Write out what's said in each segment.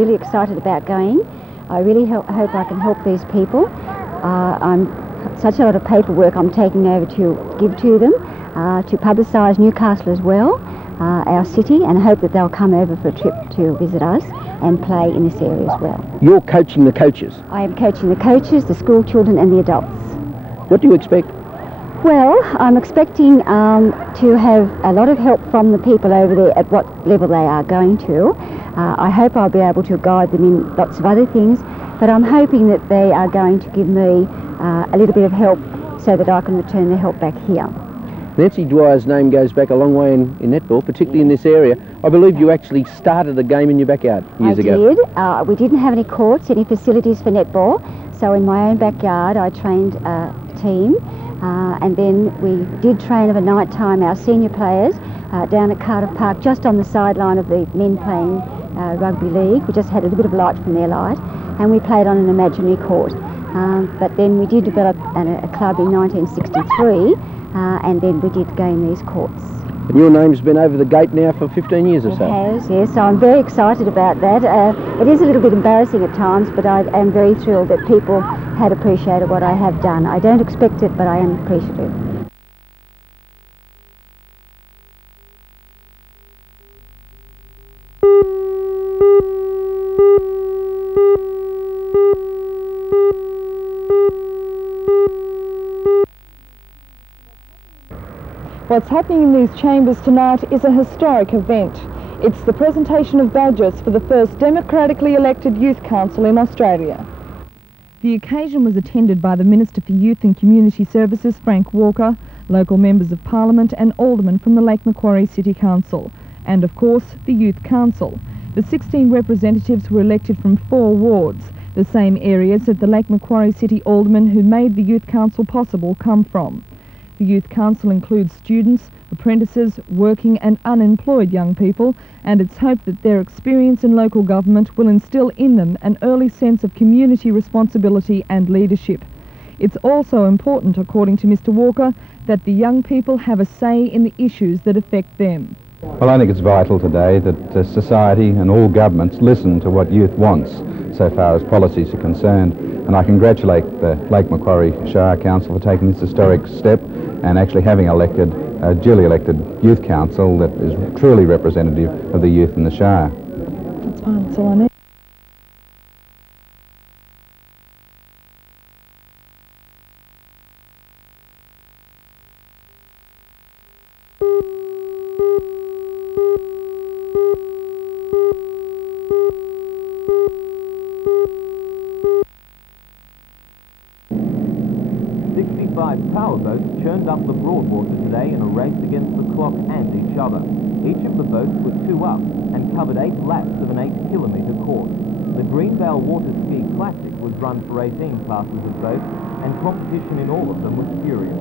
really excited about going. I really hope I can help these people. I'm such a lot of paperwork I'm taking over to give to them, to publicise Newcastle as well, our city, and I hope that they'll come over for a trip to visit us and play in this area as well. You're coaching the coaches? I am coaching the coaches, the school children and the adults. What do you expect? Well, I'm expecting to have a lot of help from the people over there at what level they are going to. I hope I'll be able to guide them in lots of other things, but I'm hoping that they are going to give me a little bit of help so that I can return the help back here. Nancy Dwyer's name goes back a long way in netball, particularly in this area. I believe you actually started a game in your backyard years ago. I did. We didn't have any courts, any facilities for netball, so in my own backyard I trained a team, and then we did train of a night time our senior players down at Cardiff Park, just on the sideline of the men playing rugby league. We just had a little bit of light from their light, and we played on an imaginary court. But then we did develop a club in 1963, and then we did gain these courts. And your name's been over the gate now for 15 years or so? It has, yes. So I'm very excited about that. It is a little bit embarrassing at times, but I am very thrilled that people had appreciated what I have done. I don't expect it, but I am appreciative. What's happening in these chambers tonight is a historic event. It's the presentation of badges for the first democratically elected youth council in Australia. The occasion was attended by the Minister for Youth and Community Services, Frank Walker, local members of Parliament and aldermen from the Lake Macquarie City Council, and of course the Youth Council. The 16 representatives were elected from 4 wards, the same areas that the Lake Macquarie City aldermen who made the Youth Council possible come from. The Youth Council includes students, apprentices, working and unemployed young people, and it's hoped that their experience in local government will instil in them an early sense of community responsibility and leadership. It's also important, according to Mr Walker, that the young people have a say in the issues that affect them. Well, I think it's vital today that society and all governments listen to what youth wants so far as policies are concerned, and I congratulate the Lake Macquarie Shire Council for taking this historic step and actually having elected a duly elected youth council that is truly representative of the youth in the Shire. That's fine, that's all I need. Powerboats churned up the Broadwater today in a race against the clock and each other. Each of the boats were 2 up and covered 8 laps of an 8-kilometre course. The Greenvale Water Ski Classic was run for 18 classes of boats, and competition in all of them was furious.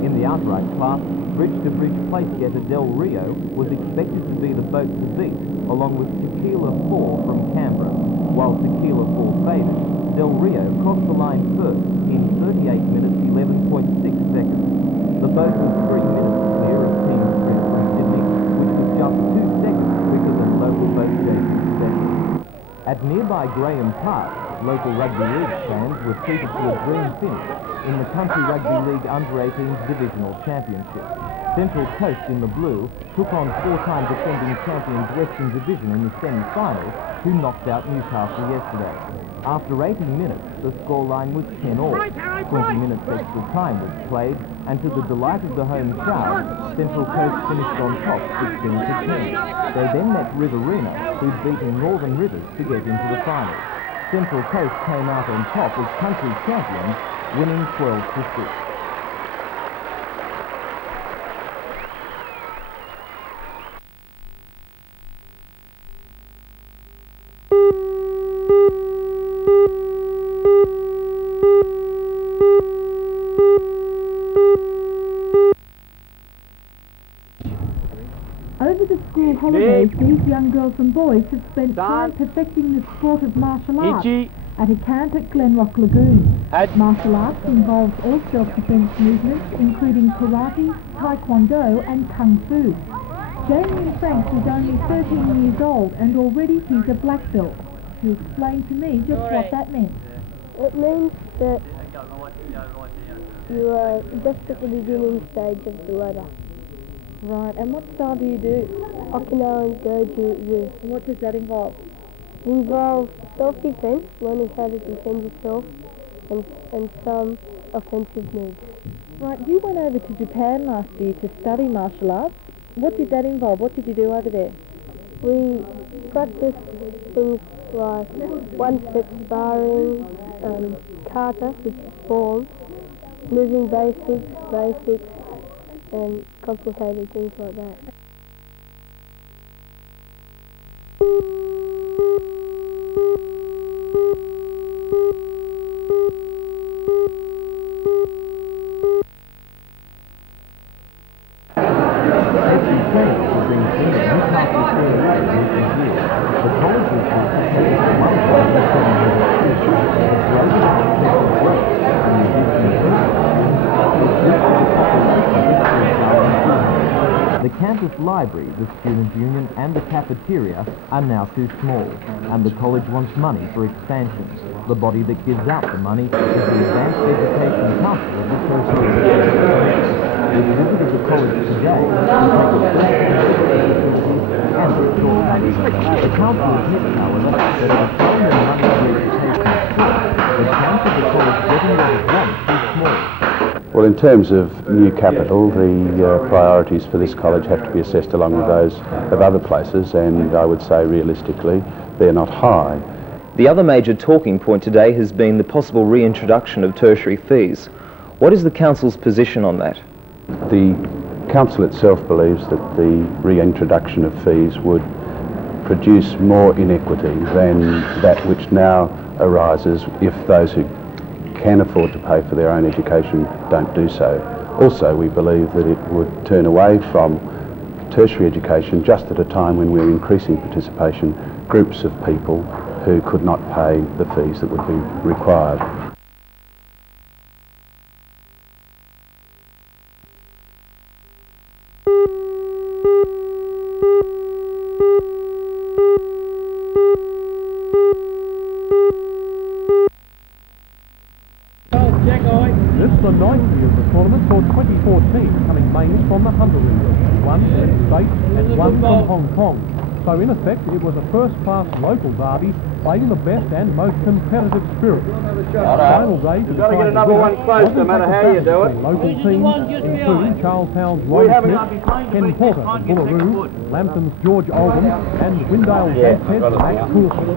In the outright class, bridge-to-bridge place-getter Del Rio was expected to be the boat to beat, along with Tequila 4 from Canberra. While Tequila 4 faded, Del Rio crossed the line first in 38 minutes 11.6 seconds. The boat was 3 minutes clear of Team Strait from Sydney, which was just 2 seconds quicker than local boat Jason Strait. At nearby Graham Park, local rugby league fans were treated to a dream finish in the Country Rugby League Under-18s Divisional Championship. Central Coast in the blue took on 4-time defending champions Western Division in the semi-finals, who knocked out Newcastle yesterday. After 80 minutes, the scoreline was 10-all. 20 minutes extra time was played, and to the delight of the home crowd, Central Coast finished on top 16-10. They then met Riverina, who'd beaten Northern Rivers to get into the finals. Central Coast came out on top as country champions, winning 12-6. Over the school holidays, these young girls and boys have spent time perfecting the sport of martial arts at a camp at Glenrock Lagoon. Martial arts involves all self-defense movements, including karate, taekwondo and kung fu. Jamie Frank is only 13 years old and already he's a black belt. you explain to me just what that meant. It means that you are just at the beginning stage of the ladder. Right, and what style do you do? Okinawan Goju-Ryu. What does that involve? It involves self-defense, learning how to defend yourself, and some offensive moves. Right, you went over to Japan last year to study martial arts. What did that involve? What did you do over there? We practice things like one-step sparring, kata, which is form, moving basics, and complicated things like that. The campus library, the student union and the cafeteria are now too small, and the college wants money for expansion. The body that gives out the money is the Advanced Education Council of the Tertiary. We visited the college today to take a first and the short The council admits, however, that it is throwing their money for education the chance of the college getting what it wants is small. Well, in terms of new capital, the priorities for this college have to be assessed along with those of other places, and I would say realistically they're not high. The other major talking point today has been the possible reintroduction of tertiary fees. What is the council's position on that? The council itself believes that the reintroduction of fees would produce more inequity than that which now arises if those who can afford to pay for their own education don't do so. Also, we believe that it would turn away from tertiary education just at a time when we're increasing participation, groups of people who could not pay the fees that would be required. This is the ninth year of the tournament for 2014, coming mainly from the Hunter region, one from Strait and one from Hong Kong. So in effect, it was a first-class local derby, played in the best and most competitive spirit. The final day to decide the winner wasn't no matter how you do it. Local teams include Charlestown's Ron Smith, Ken Porter of Bullaroo, Lambton's George Oldham, and Windale's Gateshead's Max Coulson.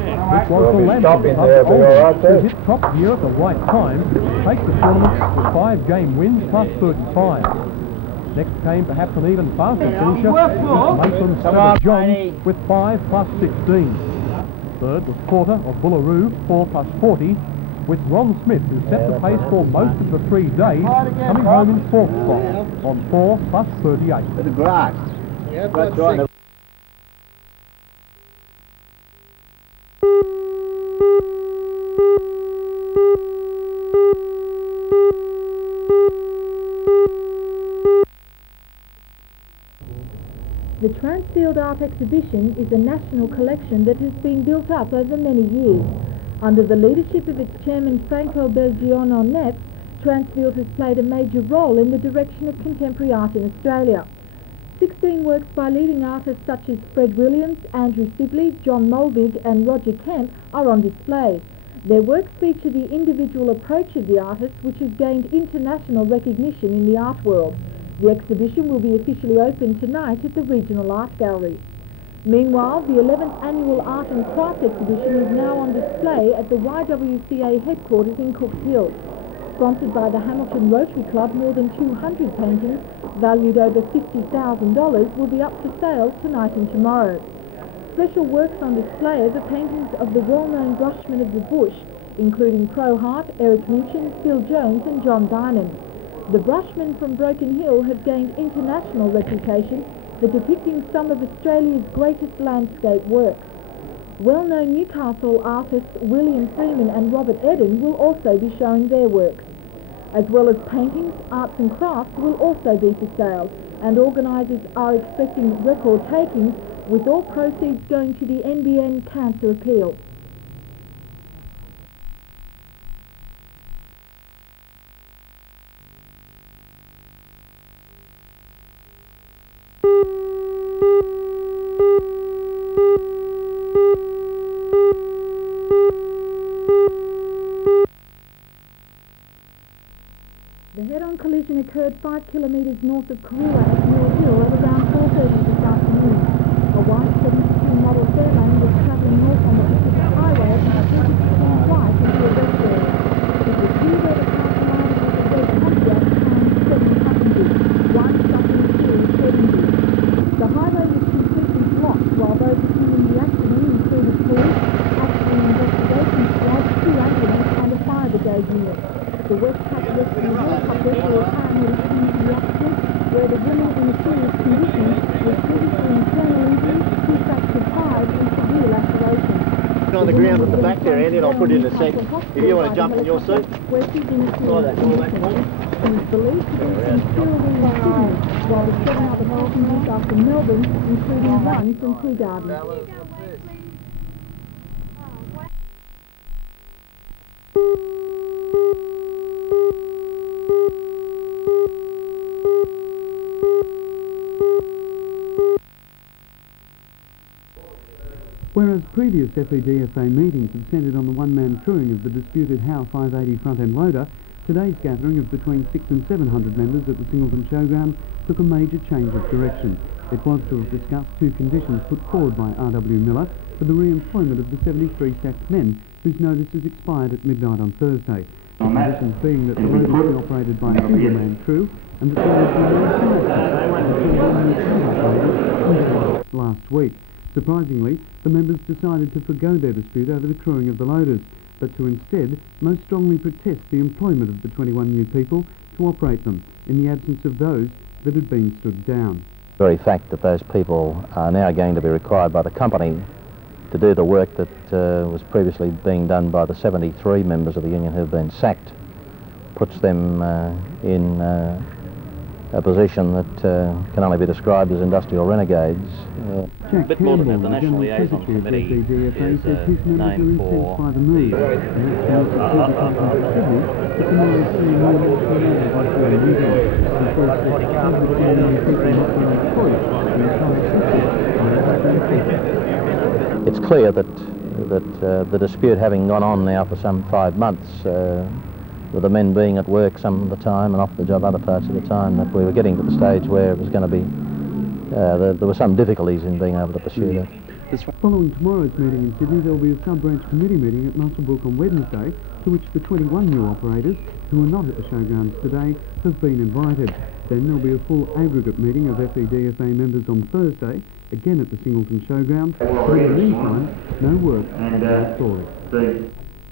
This was the Lambton club who hit top gear at the right time to take the tournament with 5-game wins plus 35. Next came perhaps an even faster finisher with Maitland's Trevor Johns with 5 plus 16. Third was Porter of Bullaroo, 4 plus 40, with Ron Smith, who set the pace for most of the 3 days, coming home in 4th spot on 4 plus 38. Bit of grass. Yeah, that's right. The Transfield Art Exhibition is a national collection that has been built up over many years. Under the leadership of its chairman Franco Belgiano Neff, Transfield has played a major role in the direction of contemporary art in Australia. 16 works by leading artists such as Fred Williams, Andrew Sibley, John Mulvig and Roger Kemp are on display. Their works feature the individual approach of the artists, which has gained international recognition in the art world. The exhibition will be officially opened tonight at the Regional Art Gallery. Meanwhile, the 11th Annual Art and Craft Exhibition is now on display at the YWCA headquarters in Cooks Hill. Sponsored by the Hamilton Rotary Club, more than 200 paintings, valued over $50,000, will be up for sale tonight and tomorrow. Special works on display are the paintings of the well-known brushmen of the bush, including Pro Hart, Eric Minchin, Phil Jones and John Dinan. The brushmen from Broken Hill have gained international reputation for depicting some of Australia's greatest landscape works. Well-known Newcastle artists William Freeman and Robert Eden will also be showing their works. As well as paintings, arts and crafts will also be for sale, and organisers are expecting record takings with all proceeds going to the NBN Cancer Appeal. The head-on collision occurred 5 kilometres north of Karula at Mill Hill at around 4:30 this afternoon. A white 72 model Fairlane was travelling north on the Pacific Highway and attempted to turn right into a rest area. It was here where the car collided with a red Pontiac carrying 7 passengers, one suffering serious head injury. The highway was completely blocked while those attending the accident included police, accident investigation squad, 2 ambulances and a fire brigade unit. The West Cap Rescue helicopter saw a paramedic into the accident where the woman in a serious condition was treated for internal injuries, 2 fractured thighs and severe lacerations. On the ground at the back there, Andy, and I'll put it in a sec. If you want to jump in your seat, where she's in a serious condition. She is believed to be from Sydney, while the 7 other passengers are from Melbourne, including one from Coolgardie. Whereas previous FEDFA meetings have centred on the one-man crewing of the disputed Howe 580 front-end loader, today's gathering of between 600 and 700 members at the Singleton Showground took a major change of direction. It was to have discussed 2 conditions put forward by R.W. Miller for the re-employment of the 73 sacked men whose notices expired at midnight on Thursday. The conditions being that the loader be operated by a single-man crew and that there would be no charge last week. Surprisingly, the members decided to forgo their dispute over the crewing of the loaders, but to instead most strongly protest the employment of the 21 new people to operate them, in the absence of those that had been stood down. The very fact that those people are now going to be required by the company to do the work that was previously being done by the 73 members of the union who have been sacked puts them in a position that can only be described as industrial renegades. A bit more than that, the National Liaison Committee is a name for It's clear that the dispute having gone on now for some 5 months, with the men being at work some of the time and off the job other parts of the time, that we were getting to the stage where it was going to be, there were some difficulties in being able to pursue that. Following tomorrow's meeting in Sydney, there will be a sub-branch committee meeting at Muswellbrook on Wednesday, to which the 21 new operators, who are not at the showgrounds today, have been invited. Then there will be a full aggregate meeting of FEDFA members on Thursday, again at the Singleton Showground. But in the meantime, no work and story.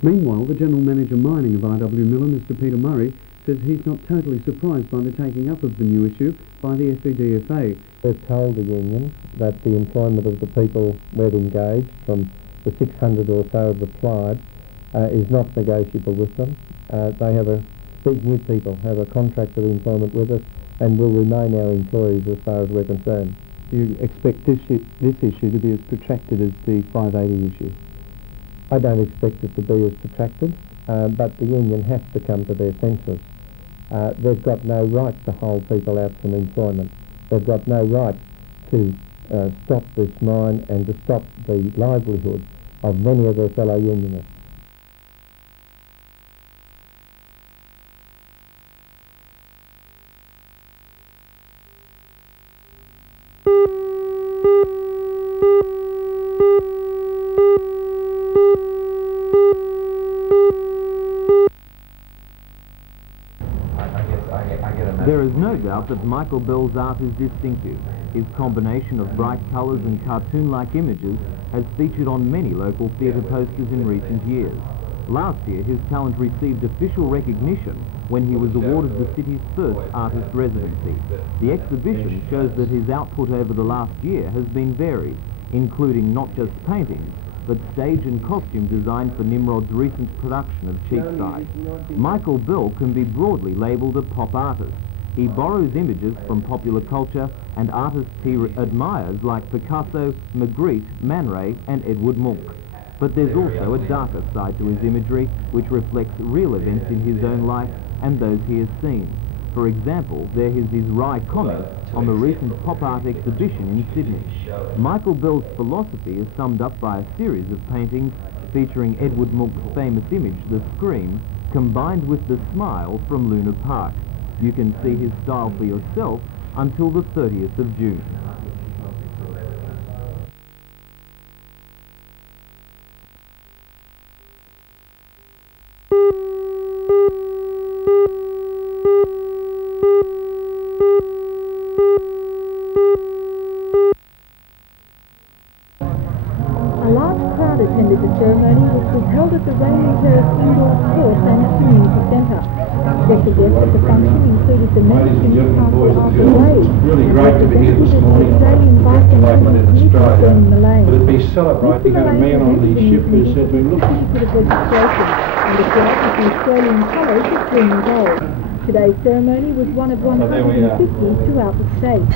Meanwhile, the General Manager Mining of R.W. Miller, Mr. Peter Murray, says he's not totally surprised by the taking up of the new issue by the FEDFA. They've told the union that the employment of the people we've engaged, from the 600 or so have applied, is not negotiable with them. These new people have a contract of employment with us and will remain our employees as far as we're concerned. Do you expect this issue to be as protracted as the 580 issue? I don't expect it to be as protracted, but the union has to come to their senses. They've got no right to hold people out from employment. They've got no right to stop this mine and to stop the livelihood of many of their fellow unionists. There is no doubt that Michael Bell's art is distinctive. His combination of bright colours and cartoon-like images has featured on many local theatre posters in recent years. Last year, his talent received official recognition when he was awarded the city's first artist residency. The exhibition shows that his output over the last year has been varied, including not just paintings, but stage and costume design for Nimrod's recent production of Cheapside. Michael Bell can be broadly labelled a pop artist, He borrows images from popular culture and artists he admires like Picasso, Magritte, Man Ray and Edward Munch. But there's also a darker side to his imagery which reflects real events in his own life and those he has seen. For example, there is his wry comment on the recent pop art exhibition in Sydney. Michael Bell's philosophy is summed up by a series of paintings featuring Edward Munch's famous image, The Scream, combined with the smile from Luna Park. You can see his style for yourself until the 30th of June. A large crowd attended the ceremony, which was held at the Reintroduction indoor sports and community centre. Special guests at the function included the Minister of Newcastle Arthur Wade, Really great to be here this morning. Australian Bicentennial in Committee Australia, in Malay. but it'd be celebrating had a man on the ship who said we're looking. Certificate of registration and the flag with the Australian colours of green and gold. Today's ceremony was one of 150 throughout the state.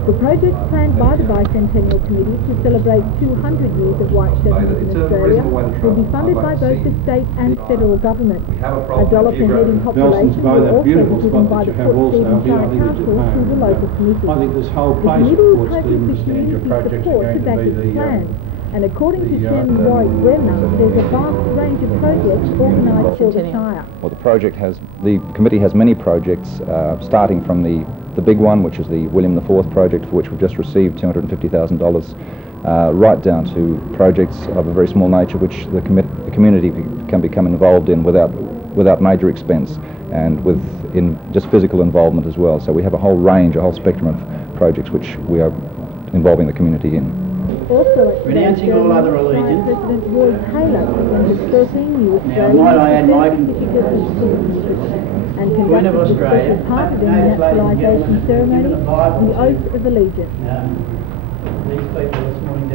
The project planned by the Bicentennial Committee to celebrate 200 years of white settlement in Australia will be funded by both the state and federal government. A dollar per head in population will also be given by the Port Stephens Shire Council to the local committee. I think this whole The place committee of is Port hoping for Stephens community projects support are to going back to its be plans. And according to Chairman Warwick Bremner, there's a vast range of projects organised for the Shire. Well, the committee has many projects, starting from the big one, which is the William IV project, for which we've just received $250,000, right down to projects of a very small nature, which the community can become involved in without major expense, and in just physical involvement as well. So we have a whole range, a whole spectrum of projects which we are involving the community in. Also at Renouncing all other allegiance. President Roy Taylor presented 13 new Australian might I add my and Queen of conducted the Australia, special part of the notice, ladies and naturalisation gentlemen, ceremony, given the Bible the Oath of Allegiance. These people this morning.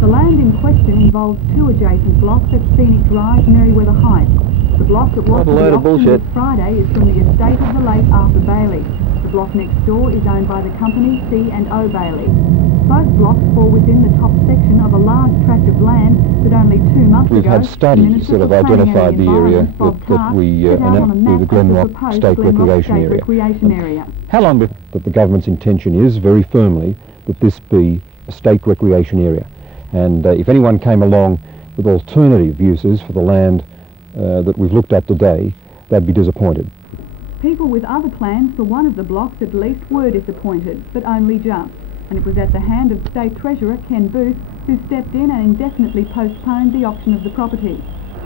The land in question involves two adjacent blocks at Scenic Drive, Merriweather Heights. The block that was to be auctioned this Friday is from the estate of the late Arthur Bailey. The block next door is owned by the company C&O Bailey. Both blocks fall within the top section of a large tract of land that only 2 months ago... We've had studies that have identified the area that we announced with the Glenrock State Recreation Area. How long that the government's intention is, very firmly, that this be a state recreation area. And if anyone came along with alternative uses for the land that we've looked at today, they'd be disappointed. People with other plans for one of the blocks at least were disappointed, but only just. And it was at the hand of State Treasurer Ken Booth, who stepped in and indefinitely postponed the auction of the property.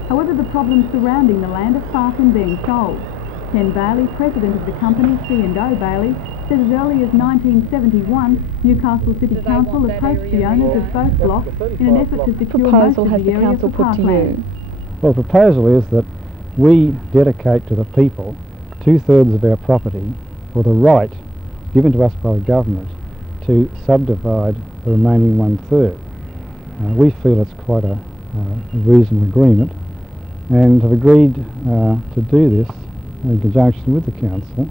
However, the problems surrounding the land are far from being solved. Ken Bailey, president of the company C&O Bailey, said as early as 1971, Newcastle City Council approached the owners of both blocks in an effort to secure most of the area for parkland. Well, the proposal is that we dedicate to the people 2/3 of our property for the right given to us by the government to subdivide the remaining 1/3. We feel it's quite a reasonable agreement, and have agreed to do this in conjunction with the council.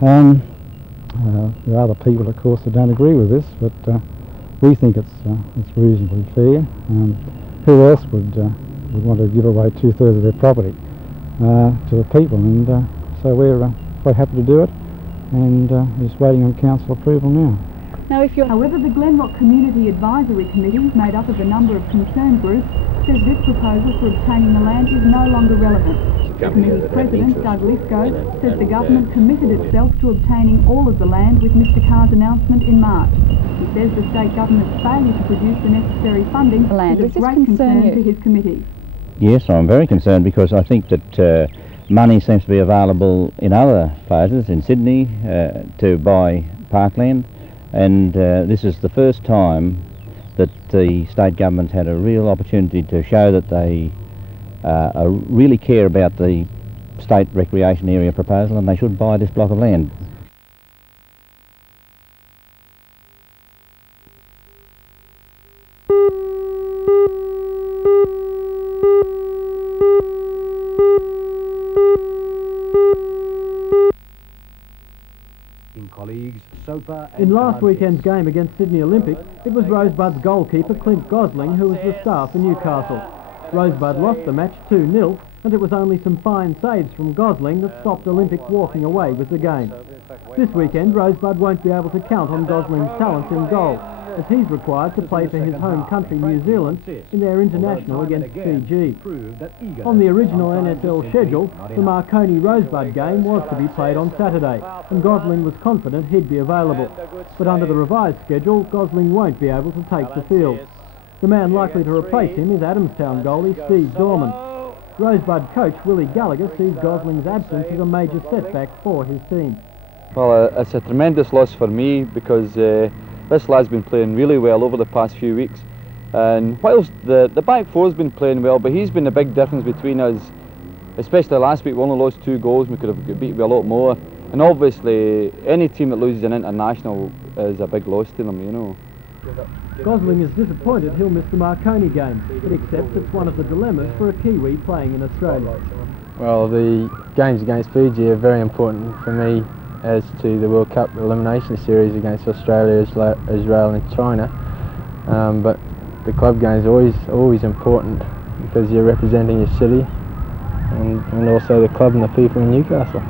There are other people, of course, that don't agree with this, but we think it's reasonably fair. Who else would want to give away 2/3 of their property to the people? And so we're quite happy to do it, and just waiting on council approval now. However, the Glenrock Community Advisory Committee, made up of a number of concerned groups, says this proposal for obtaining the land is no longer relevant. The committee's president, Doug Lisco, says the government committed itself to obtaining all of the land with Mr Carr's announcement in March. He says the state government's failure to produce the necessary funding is of great concern to his committee. Yes, I'm very concerned because I think that money seems to be available in other places, in Sydney, to buy parkland, and this is the first time that the state government had a real opportunity to show that they really care about the state recreation area proposal, and they should buy this block of land. In last weekend's game against Sydney Olympic, it was Rosebud's goalkeeper Clint Gosling who was the star for Newcastle. Rosebud lost the match 2-0, and it was only some fine saves from Gosling that stopped Olympic walking away with the game. This weekend, Rosebud won't be able to count on Gosling's talents in goal, as he's required to play for his home country New Zealand in their international against Fiji. On the original NSL schedule, the Marconi Rosebud game was to be played on Saturday, and Gosling was confident he'd be available. But under the revised schedule, Gosling won't be able to take the field. The man likely to replace him is Adamstown goalie Steve Dorman. Rosebud coach Willie Gallagher sees Gosling's absence as a major setback for his team. Well, it's a tremendous loss for me because this lad's been playing really well over the past few weeks, and whilst the back four's been playing well, but he's been the big difference between us, especially last week. We only lost 2 goals, we could have got beat by a lot more, and obviously any team that loses an international is a big loss to them, you know. Gosling is disappointed he'll miss the Marconi game, but accepts it's one of the dilemmas for a Kiwi playing in Australia. Well, the games against Fiji are very important for me as to the World Cup elimination series against Australia, Israel and China. But the club games are always important because you're representing your city and also the club and the people in Newcastle.